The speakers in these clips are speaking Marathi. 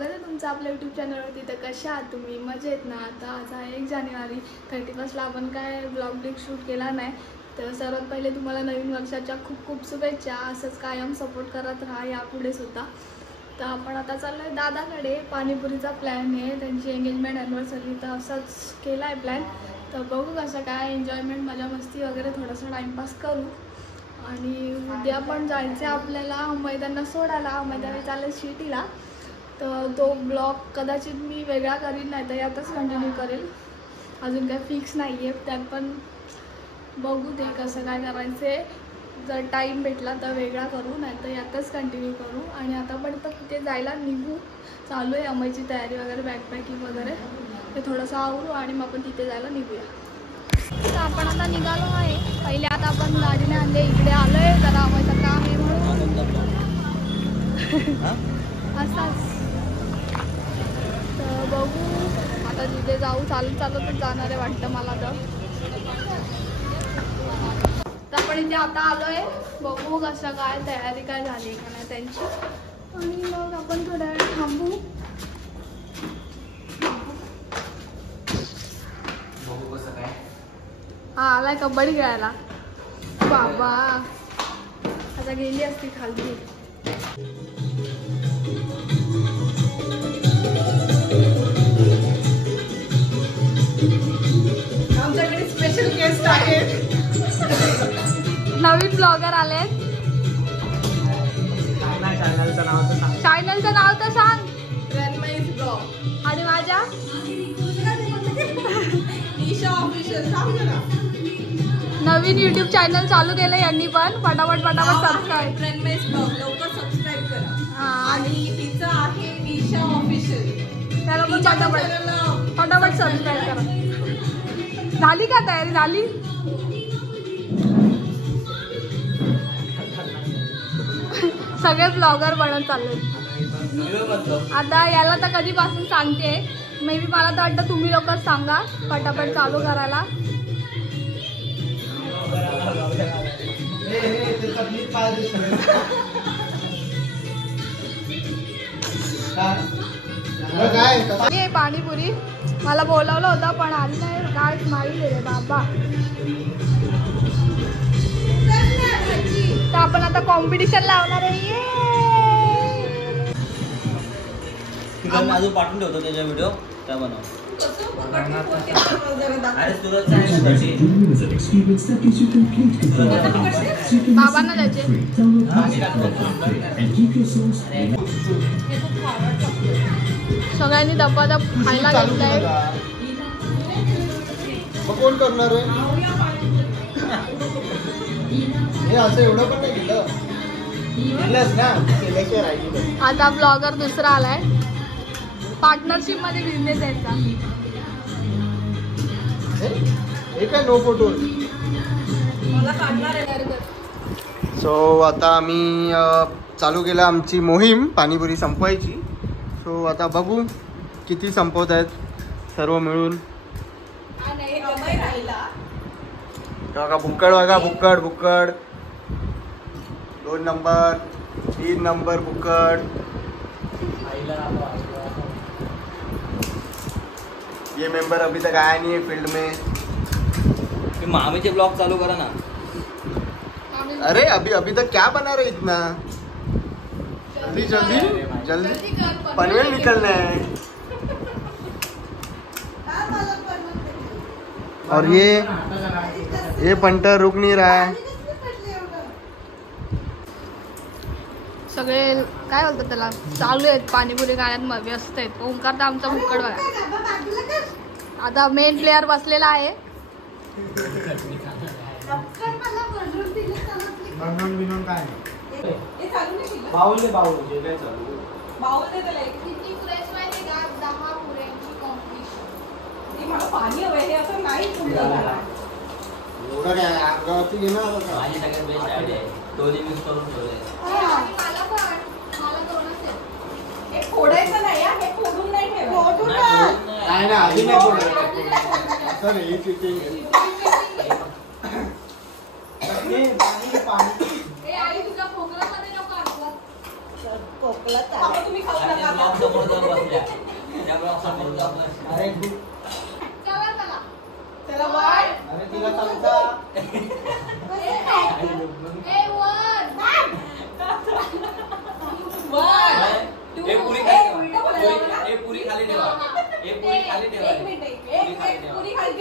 स्वागत आहे तुमचं आपल्या यूट्यूब चॅनलवरती। तर कशा आहात तुम्ही? मजेत ना? आता आज आहे 1 जानेवारी 31ला आपण काय ब्लॉग शूट केला नाही। तर सर्वात पहिले तुम्हाला नवीन वर्षाच्या खूप खूप शुभेच्छा। असंच कायम सपोर्ट करत राहा यापुढे सुद्धा। तर आपण आता चाललो आहे दादाकडे, पाणीपुरीचा प्लॅन आहे, त्यांची एंगेजमेंट ॲनिव्हर्सरी, तर असंच केला आहे प्लॅन। तर बघू कसं काय एन्जॉयमेंट मजा मस्ती वगैरे थोडंसं टाईमपास करू। आणि उद्या पण जायचं आहे आपल्याला मैदानात सोडायला, मैदानात चालेल शिटीला। तर तो ब्लॉग कदाचित मी वेगळा करीन, नाही तर यातच कंटिन्यू करेल, अजून काही फिक्स नाही आहे। त्यात पण बघू ते कसं काय करायचं आहे, जर टाईम भेटला तर वेगळा करू, नाही तर यातच कंटिन्यू करू। आणि आता पण तर तिथे जायला निघू, चालू आहे अमयची तयारी वगैरे, बॅगपॅकिंग वगैरे, ते थोडंसं आवरू आणि मग आपण तिथे जायला निघूया। तर आपण आता निघालो आहे। पहिले आता आपण गाडीने आणले, इकडे आलो आहे, जरा अमयचं काम आहे म्हणून असंच। तर बघू आता तिथे जाऊ, चालत चालतच जाणार आहे वाटतं मला तर आपण इथे आता आलो आहे। बघू कसं काय तयारी काय झाली का नाही त्यांची, आणि मग आपण थोड्या वेळ थांबू। बघू कसं काय। हा आलाय कबड्डी खेळायला बाबा, आता गेली असती खाली। आमच्याकडे स्पेशल गेस्ट आहेत, नवीन ब्लॉगर आले। चॅनलचं नाव तर सांग। रणमयीज ब्लॉग आणि माझ्या ईशा ऑफिशियल सांग जरा। नवीन यूट्यूब चॅनल चालू केलं यांनी पण, पटापट सबस्क्राईब। रणमयीज ब्लॉग लवकर सबस्क्राईब करा। आणि तिचं आहे ईशा ऑफिशियल, त्याला पण पटापट सबस्क्राईब करा। झाली का तयारी? झाली? सगळे ब्लॉगर बनत चालले आता। याला तर कधीपासून सांगते, मे बी मला तर वाटतं तुम्ही लोकच सांगा पटापट चालू करायला। ये पाणीपुरी मला बोलावलं होतं पण आली नाही, काय स्माईल रे बाबा। तर आपण आता कॉम्पिटिशन लावणार आहे। अजून पाठवून ठेवतो त्याच्या व्हिडिओ, त्या बनव। बाबांना द्यायचे सगळ्यांनी दपादप खायला घेतलंय। कोण करणार आहे हे? असं एवढं पण नाही केलंस ना, केल्याशिवाय राहिली। आता ब्लॉगर दुसरा आलाय, पार्टनरशिप मध्ये बिझनेस द्यायचा। हे काय नो फोटो। सो आता आम्ही चालू केलं आमची मोहीम पाणीपुरी संपवायची। सो आता बघू किती संपवत आहेत सर्व मिळून। बघा बुक्कड, बघा बुक्कड बुक्कड, 2 नंबर 3 नंबर बुक्कड। ये मेंबर अभी तक आया नहीं है फील्ड में। मामी के ब्लॉग चालू करा ना। अरे अभी तक क्या बना रहे इतना? जल्दी जल्दी जल्दी, पनवेल निकलना है। और ये पंटर रुक नहीं रहा है। सगळे काय बोलतात त्याला, चालू आहेत पाणीपुरी खाण्यात व्यस्त आहेत। ओंकार तर आमचा भुक्कड बघा, आता मेन प्लेअर बसलेला आहे। पाणी हवं हे असं नाही तुमचं। फोडायचं नाही, हे फोडून नाही ठेवायचं। नाही ना, आधी नाही फोडायचं। ही चिटिंग खोकला तुम्ही खाऊ नका। अरे चला बाय. तिला चमचा पुरी खाली ठेवा. पुरी खाली ठेवा. पुरी खाली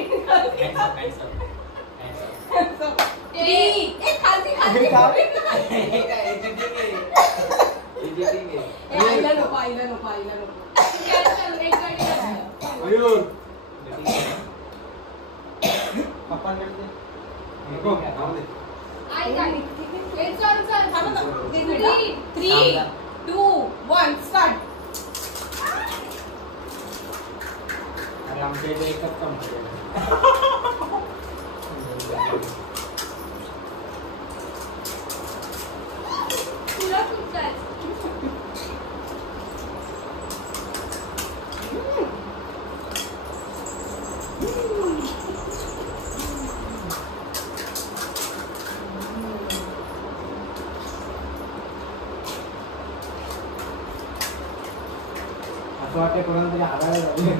आईला नको. पप्पा 3, 2, 1 स्टार्ट. अरे आमच्या इथे एकच चमचा तुला कुठं असं वाटतं कोणाला तरी हारायला झाली.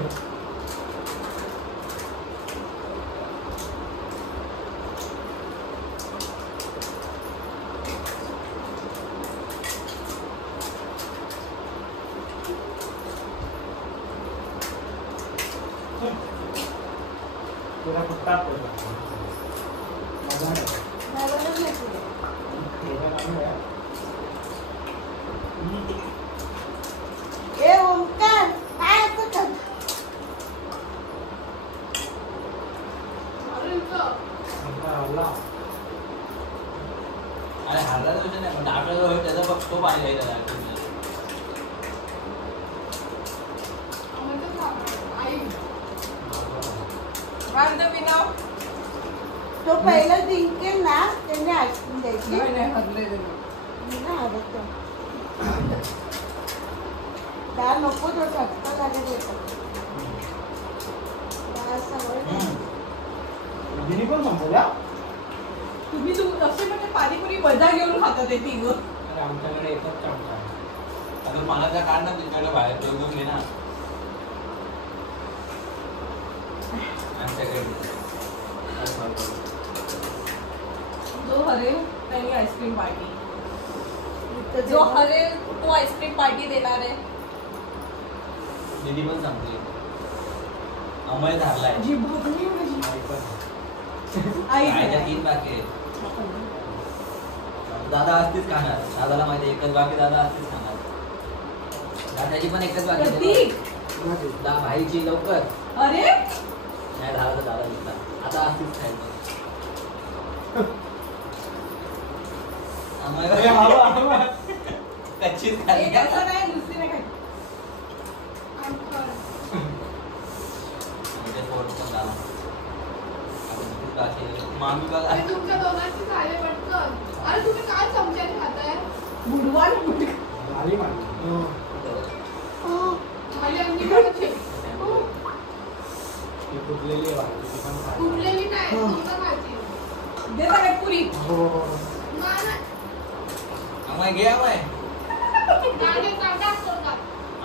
तुला कुठं ए ओमकार काय असं कर. अरे हारला तर नाही पण आपल्याला होईल त्याचा बघ तो पाणी घ्यायचा तो पहिला जिंकेल ना त्यांनी आईस्क्रीम द्यायची. नाही हरत तो. त्या नको तो चटका लागत येतो. पण संपवल्या. तुम्ही असे म्हणजे पाणीपुरी मजा घेऊन खाता ते तिघ. अरे आमच्याकडे एकच चमचा आहे. अगं मला त्या काढ ना तुझ्याकडे बाहेर घेऊन घे ना. जो हरेल त्यांनी आईस्क्रीम पार्टी. जो हरेल तो आईस्क्रीम पार्टी देणार आहे. दीदी पण सांगते अमय धारलाय. जी भगली माझी. आई 3 बाकी आहेत. दादा असतेच खाणार. दादाला माहिती एकच बाकी दादा असतेच खाणार. दादाची पण एकच बाकी भाईची लवकर. अरे नाही दादा दादा दिसला आता असतेच खायचं. कच्चीच खाली. नाही नुसती नाही खायची. मामी बघा तुमच्या दोघांची झाले पटकन. अरे तुम्ही काय चमच्याने खाताय? बुडवान आली माझी. माझी अंगी कोणाची? ती फुटलेली आहे. उरलेली नाही तुमचं खायची. दे ना पुरी. नाही अमय घे अमय नाही काटा सोडा.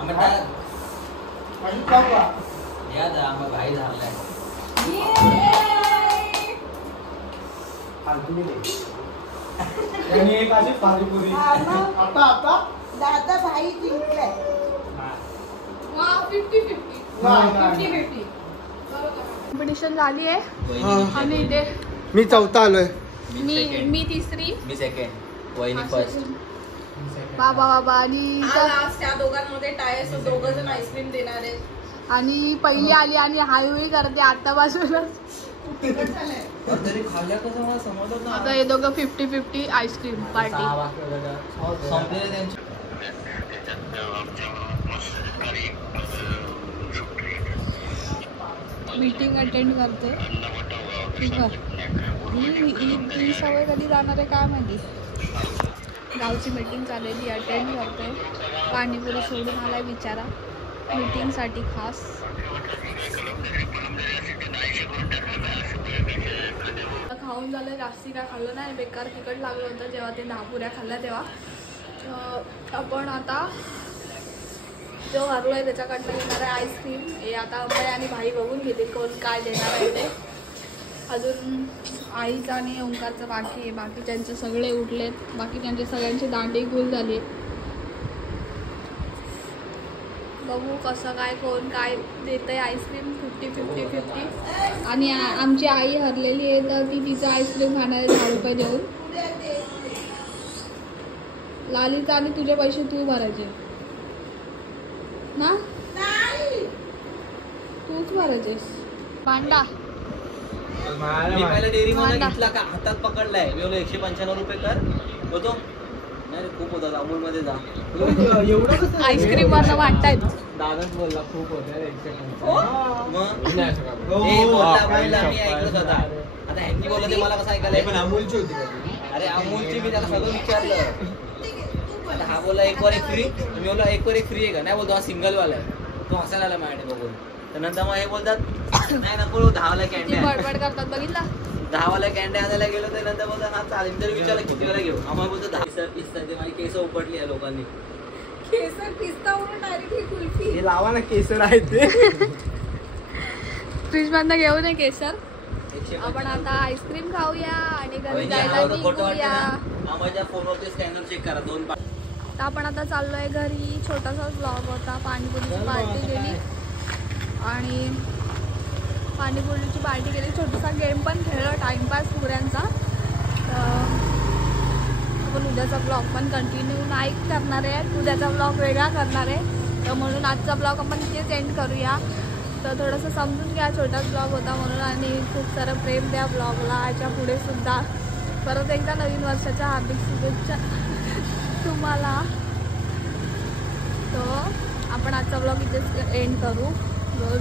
अमय टाक खाऊ या दा अमय भाई झालाय. तुम्ही दे. आणि एक अशी पाणीपुरी. आता दादा भाई जिंकलाय. वा 50-50. 50-50. कॉम्पिटिशन झाली आहे आणि इथे मी चौथा आलोय. मी तिसरी. मी सेकंड. वहिनी फर्स्ट. बाबा बाबा आणि त्या दोघांमध्ये टाय असं दोघं जण आईस्क्रीम देणार आहेत. आणि पहिली आली आणि हायवे करते आतापासूनच. तरी खाल्ल्या कसं मला समजत आता हे दोघं 50-50 आईस्क्रीम पार्टी. संपलेले त्यांची. मीटिंग अटेंड करते. ठीक आहे. ही सवय कधी जाणार आहे काय माहिती. गावची मीटिंग चाललेली अटेंड करते. पाणीपुरी सोडून आलाय बिचारा मीटिंगसाठी खास. खाऊन झालं जास्ती काय खाल्लं नाही. बेकार तिखट लागलं होतं जेव्हा ते 10 पुऱ्या खाल्ल्या तेव्हा. आपण आता जो हरलोय त्याच्याकडनं येणार आहे आईस्क्रीम. हे आता अम्माई आणि भाई बघून घेतील कोण काय देणार आहे ते. अजून आईचं आणि ओंकारचं बाकी आहे. बाकीच्यांचे सगळे उठलेत. बाकीच्यांचे सगळ्यांची दांडी गुल झाली. बघू कसं काय कोण काय देतंय आईस्क्रीम. 50-50-50. आणि आमची आई हरलेली आहे तर ती तिचं आईस्क्रीम खाणार आहे 10 रुपये देऊन. लालीचं आणि तुझे पैसे तू भरायचे ना, तूच भरायचेस. मांडा मी पहिला डेअरी मध्ये घेतला का हातात पकडलाय. मी बोललो 195 रुपये कर होतो. नाही खूप होतात. अमूल मध्ये जा. एवढं आईस्क्रीम वरनं वाटतायत. दादाच बोलला खूप होत्या. मग हे बोलला मी ऐकलं होता. आता ह्यांनी बोललं ते मला कसं ऐकायला. पण अमूलची होती. अरे अमूलची मी त्याला सगळं विचारलं. आता हा बोलला 1 वर 1 फ्री. मी बोललो 1 वर 1 फ्री आहे का. नाही बोलतो हा सिंगल वाला आहे. तो हसायला आला माझ्याकडे बघून. तर नंतर मग हे बोलतात नाही नको 10 वाला कॅन्डी बडबड करतात बघितला. 10 वाला कॅन्डी आणायला गेलो तर नंतर बोलतात हा चालेल. तर विचारलं किती वेळा घेऊ. आम्हाला बोलतो 10 पिस्ता. ते माझी केस उपटली आहे लोकांनी. केसर पिस्तावरून डायरेक्टली कुल्फी. हे लावा ना केसर आहे ते. फ्रीज मधनं घेऊन ये केसर. 195. आपण आता आईस्क्रीम खाऊया आणि घरी वहिनी, जायला आम्हाला खोटं वाटतं निघूया. ना. आम्हाला फोनवरती स्कॅनर चेक करा 2 तर आपण आता चाललोय घरी. छोटासा ब्लॉग होता. पाणीपुरीची पार्टी केली आणि पाणीपुरीची पार्टी केली. छोटासा गेम पण खेळला टाइमपास पुऱ्यांचा. तर आपण उद्याचा ब्लॉग पण कंटिन्यू नाही करणार आहे. उद्याचा ब्लॉग वेगळा करणार आहे. तर म्हणून आजचा ब्लॉग आपण तिथेच एंड करूया. तर थोडंसं समजून घ्या. छोटाच ब्लॉग होता म्हणून. आणि खूप सारं प्रेम द्या ब्लॉगला. याच्या पुढे सुद्धा. परत एकदा नवीन वर्षाच्या हार्दिक शुभेच्छा तुम्हाला. तो आपण आजचा ब्लॉग इथेच एंड करू.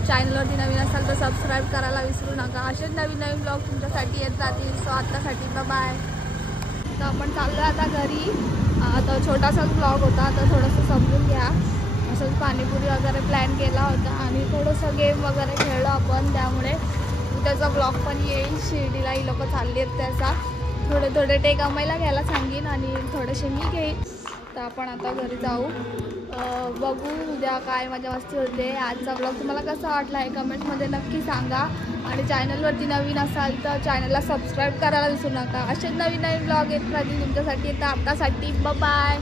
चॅनलवरती नवीन असाल तर सबस्क्राईब करायला विसरू नका. असेच नवीन नवीन ब्लॉग तुमच्यासाठी येत राहतील. सो आतासाठी बाय. तर आपण चाललो आता घरी. आता छोटासाच ब्लॉग होता. तर थोडंसं समजून घ्या. असंच पाणीपुरी वगैरे प्लॅन केला होता आणि थोडंसं गेम वगैरे खेळलो आपण. त्यामुळे उद्याचा ब्लॉग पण येईल. शिर्डीला ही लोक चालली आहेत त्याचा. थोडे टेक अम्माईला घ्यायला सांगेन आणि थोडेसे मी घेईन. तर आपण आता घरी जाऊ. बघू उद्या काय मजा मस्ती होते. आजचा ब्लॉग तुम्हाला कसा वाटला आहे कमेंटमध्ये नक्की सांगा. आणि चॅनलवरती नवीन असाल तर चॅनलला सबस्क्राईब करायला विसरू नका. असेच नवीन नवीन ब्लॉग येत राहतील तुमच्यासाठी. तर आतासाठी बाय.